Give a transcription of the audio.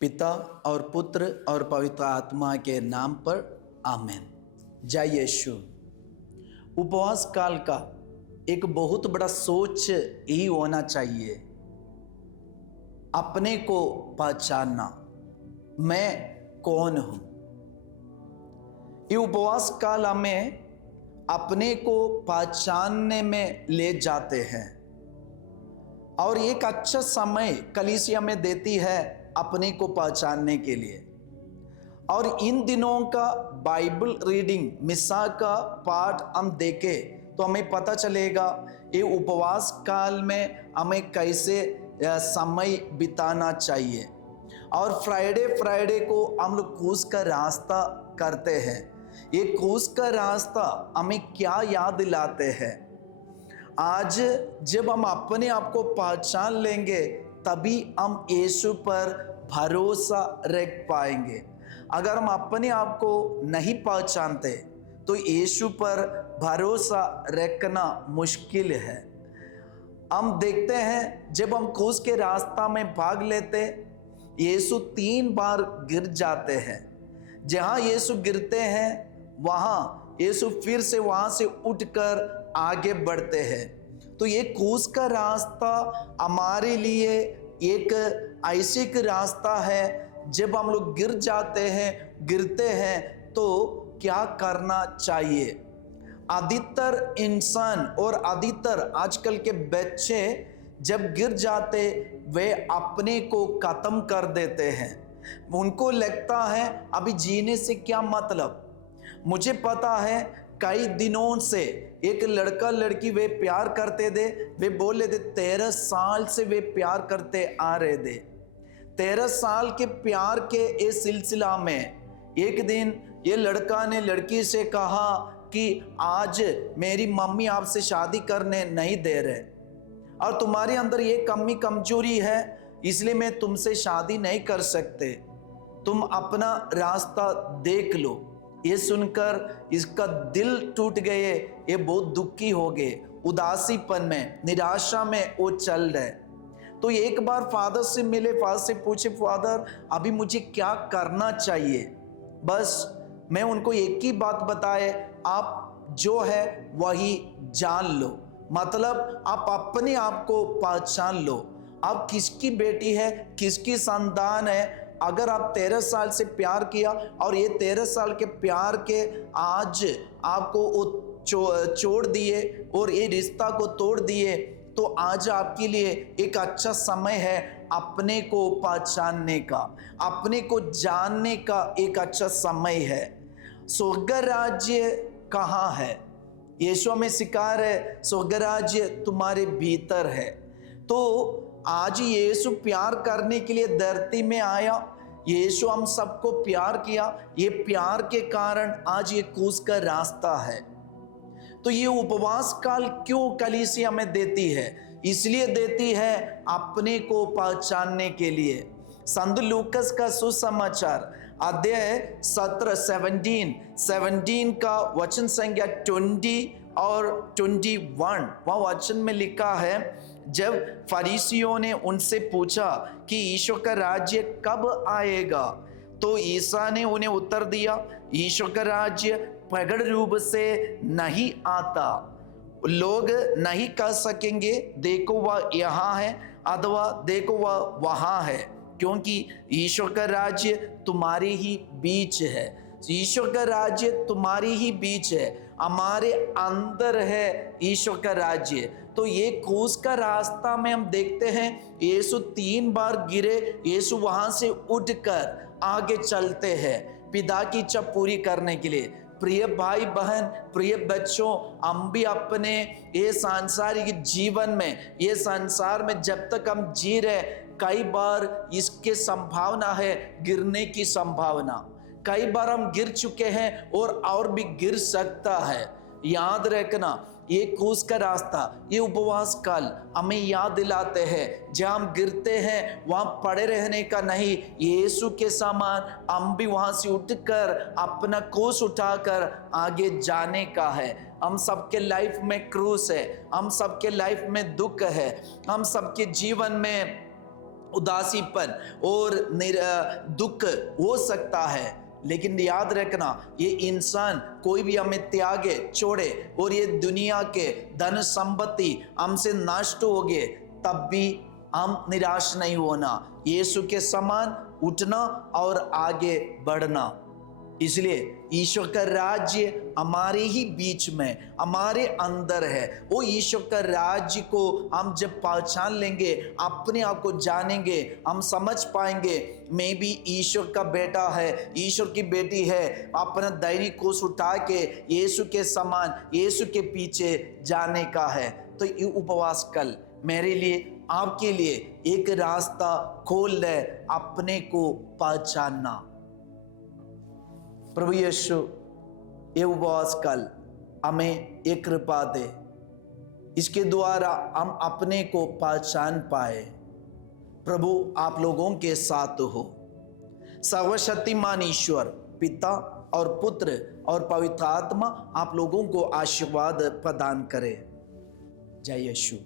पिता और पुत्र और पवित्र आत्मा के नाम पर आमीन। जय यीशु। उपवास काल का एक बहुत बड़ा सोच ही होना चाहिए, अपने को पहचानना, मैं कौन हूं। ये उपवास काल हमें अपने को पहचानने में ले जाते हैं और एक अच्छा समय कलीसिया में देती है अपने को पहचानने के लिए। और इन दिनों का बाइबल रीडिंग मिसा का पाठ हम देखें तो हमें पता चलेगा ये उपवास काल में हमें कैसे समय बिताना चाहिए। और फ्राइडे को हम लोग क्रूस का रास्ता करते हैं। ये क्रूस का रास्ता हमें क्या याद दिलाते हैं? आज जब हम अपने आप को पहचान लेंगे तभी हम यीशु पर भरोसा रख पाएंगे। अगर हम अपने आप को नहीं पहचानते तो यीशु पर भरोसा रखना मुश्किल है। हम देखते हैं जब हम क्रूस के रास्ता में भाग लेते, यीशु 3 बार गिर जाते हैं। जहां यीशु गिरते हैं वहां यीशु फिर से वहां से उठकर आगे बढ़ते हैं। तो ये क्रूस का रास्ता हमारे लिए एक ऐसे का रास्ता है, जब हम लोग गिर जाते हैं, गिरते हैं तो क्या करना चाहिए। अधिकतर इंसान और अधिकतर आजकल के बच्चे जब गिर जाते वे अपने को खत्म कर देते हैं। उनको लगता है अभी जीने से क्या मतलब। मुझे पता है कई दिनों से एक लड़का लड़की वे प्यार करते थे, वे बोले थे 13 साल से वे प्यार करते आ रहे थे। 13 साल के प्यार के इस सिलसिला में एक दिन ये लड़का ने लड़की से कहा कि आज मेरी मम्मी आपसे शादी करने नहीं दे रहे और तुम्हारे अंदर ये कमी कमजोरी है, इसलिए मैं तुमसे शादी नहीं कर सकते, तुम अपना रास्ता देख लो। ये सुनकर इसका दिल टूट गए, ये बहुत दुखी हो गए, उदासीपन में, निराशा में वो चल रहे। तो एक बार फादर से मिले, फादर से पूछे फादर अभी मुझे क्या करना चाहिए। बस मैं उनको एक ही बात बताए, आप जो है वही जान लो, मतलब आप अपने आप को पहचान लो। आप किसकी बेटी है, किसकी संतान है। अगर आप 13 साल से प्यार किया और ये 13 साल के प्यार के आज आपको छोड़ दिए और ये रिश्ता को तोड़ दिए, तो आज आपके लिए एक अच्छा समय है अपने को पहचानने का, अपने को जानने का एक अच्छा समय है। स्वर्ग राज्य कहाँ है? यीशु में सिखा रहे स्वर्ग राज्य तुम्हारे भीतर है। तो आज यीशु प्यार करने के लिए धरती में आया। यीशु हम सबको प्यार किया, ये प्यार के कारण आज ये क्रूस का रास्ता है। तो ये उपवास काल क्यों कलीसिया में देती है? इसलिए देती है अपने को पहचानने के लिए। संत लूकस का सुसमाचार अध्याय 17 का वचन संख्या 20 और 21, वह वचन में लिखा है, जब फरीसियों ने उनसे पूछा कि ईश्वर का राज्य कब आएगा, तो ईसा ने उन्हें उत्तर दिया, ईश्वर का राज्य प्रकट रूप से नहीं आता। लोग नहीं कह सकेंगे देखो वह यहाँ है अथवा देखो वह वहाँ है, क्योंकि ईश्वर का राज्य तुम्हारे ही बीच है। ईश्वर का राज्य तुम्हारी ही बीच है, हमारे अंदर है ईश्वर का राज्य। तो ये क्रूस का रास्ता में हम देखते हैं यीशु 3 बार गिरे, यीशु वहां से उठकर आगे चलते हैं पिता की इच्छा पूरी करने के लिए। प्रिय भाई बहन, प्रिय बच्चों, हम भी अपने ये सांसारिक जीवन में, ये संसार में जब तक हम जी रहे, कई बार इसके संभावना है गिरने की संभावना। कई बार हम गिर चुके हैं और भी गिर सकता है। याद रखना ये क्रूस का रास्ता, ये उपवास काल हमें याद दिलाते हैं, जहां हम गिरते हैं वहां पड़े रहने का नहीं, यीशु के समान हम भी वहां से उठकर अपना क्रूस उठाकर आगे जाने का है। हम सबके लाइफ में क्रूस है, हम सबके लाइफ में दुख है, हम सबके जीवन में उदासीपन और दुख हो सकता है, लेकिन याद रखना ये इंसान कोई भी हमें त्यागे छोड़े और ये दुनिया के धन संपत्ति हमसे नष्ट हो गए, तब भी हम निराश नहीं होना, यीशु के समान उठना और आगे बढ़ना। इसलिए ईश्वर का राज्य हमारे ही बीच में, हमारे अंदर है। वो ईश्वर का राज्य को हम जब पहचान लेंगे, अपने आप को जानेंगे, हम समझ पाएंगे मैं भी ईश्वर का बेटा है, ईश्वर की बेटी है। अपना दैनिक क्रूस उठा के यीशु के समान, यीशु के पीछे जाने का है। तो ये उपवास कल मेरे लिए, आपके लिए एक रास्ता खोल दे, अपने को पहचानना। प्रभु यीशु ये उपवास कल हमें एक कृपा दे, इसके द्वारा हम अपने को पहचान पाए। प्रभु आप लोगों के साथ हो। सर्वशक्तिमान ईश्वर पिता और पुत्र और पवित्र आत्मा आप लोगों को आशीर्वाद प्रदान करे। जय यीशु।